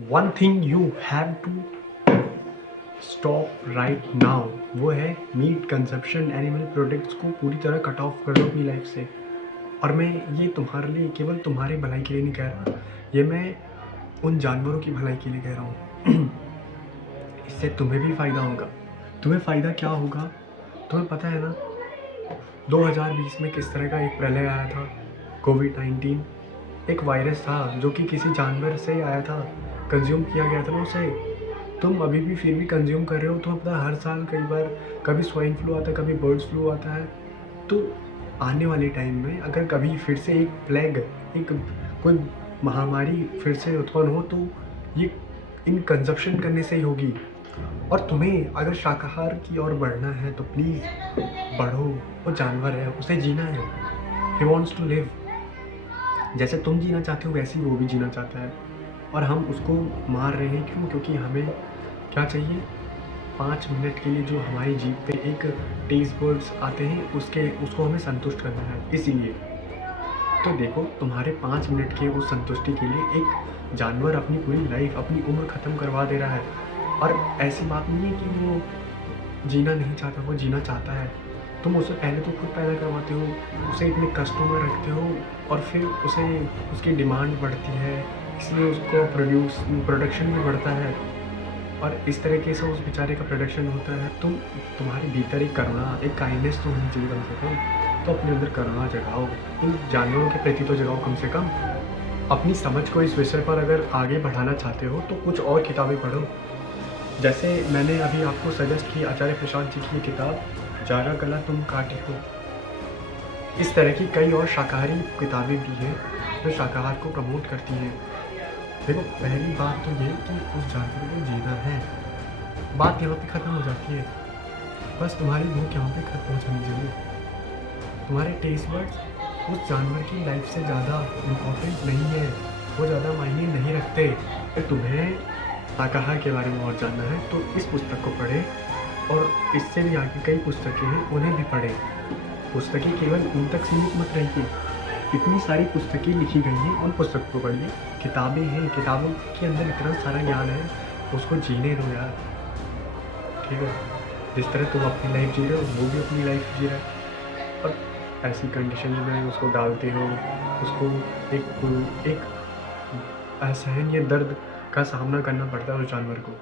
One thing you have to stop right now, वो है meet consumption. Animal products को पूरी तरह कट ऑफ कर दो अपनी लाइफ से। और मैं ये तुम्हारे लिए, केवल तुम्हारे भलाई के लिए नहीं कह रहा, ये मैं उन जानवरों की भलाई के लिए कह रहा हूँ। इससे तुम्हें भी फ़ायदा होगा। तुम्हें फ़ायदा क्या होगा तुम्हें पता है ना? 2020 में किस तरह का एक प्रलय आया था, कोविड-19। एक वायरस था जो कि किसी जानवर से आया था, कंज्यूम किया गया था ना उसे। तुम अभी भी फिर भी कंज्यूम कर रहे हो। तुम्हें पता है हर साल कई बार कभी स्वाइन फ्लू आता है, कभी बर्ड्स फ्लू आता है। तो आने वाले टाइम में अगर कभी फिर से एक प्लेग, एक कोई महामारी फिर से उत्पन्न हो, तो ये इन कंजप्शन करने से ही होगी। और तुम्हें अगर शाकाहार की ओर बढ़ना है तो प्लीज़ बढ़ो। वो जानवर है, उसे जीना है। He wants to live. जैसे तुम जीना चाहते हो वैसे ही वो भी जीना चाहता है। और हम उसको मार रहे हैं क्यों? क्योंकि हमें क्या चाहिए? 5 मिनट के लिए जो हमारी जीभ पे एक टेस्ट बर्ड्स आते हैं, उसको हमें संतुष्ट करना है, इसीलिए। तो देखो, तुम्हारे 5 मिनट के उस संतुष्टि के लिए एक जानवर अपनी पूरी लाइफ, अपनी उम्र ख़त्म करवा दे रहा है। और ऐसी बात नहीं है कि वो जीना नहीं चाहता, वो जीना चाहता है। तुम उसे पहले तो खुद पैदा करवाते हो, उसे इतने कष्टों में रखते हो, और फिर उसकी डिमांड बढ़ती है, इसलिए उसको प्रोडक्शन भी बढ़ता है। और इस तरीके से उस बेचारे का प्रोडक्शन होता है। तुम्हारे भीतर एक करुणा, एक काइंडनेस तो होनी चाहिए कम से कम। तो अपने अंदर करुणा जगाओ, इन जानवरों के प्रति तो जगाओ कम से कम। अपनी समझ को इस विषय पर अगर आगे बढ़ाना चाहते हो तो कुछ और किताबें पढ़ो। जैसे मैंने अभी आपको सजेस्ट की आचार्य प्रशांत जी की ये किताब, जारा गला तुम काटे हो। इस तरह की कई और शाकाहारी किताबें भी हैं जो शाकाहार को प्रमोट करती हैं। देखो, पहली बात तो ये कि उस जानवर को जीना है। बात यहाँ पे ख़त्म हो जाती है। बस तुम्हारी भूख यहाँ पे खत्म हो जानी चाहिए। तुम्हारे टेस्ट बड्स उस जानवर की लाइफ से ज़्यादा इम्पोर्टेंट नहीं है, वो ज़्यादा मायने नहीं रखते। अगर तुम्हें शाकाहार के बारे में और जानना है तो इस पुस्तक को पढ़ें, और इससे भी आगे कई पुस्तकें हैं, उन्हें भी पढ़ें। पुस्तकें केवल उन तक सीमित मत रहिए। इतनी सारी पुस्तकें लिखी गई हैं, उन पुस्तकों को पढ़िए। किताबें हैं, किताबों के अंदर इतना सारा ज्ञान है, उसको जीने दो यार। ठीक है? जिस तरह तुम अपनी लाइफ जी रहे हो, वो भी अपनी लाइफ जी रहा है। और ऐसी कंडीशन में उसको डालते हो, उसको एक असहनीय दर्द का सामना करना पड़ता है उस जानवर को।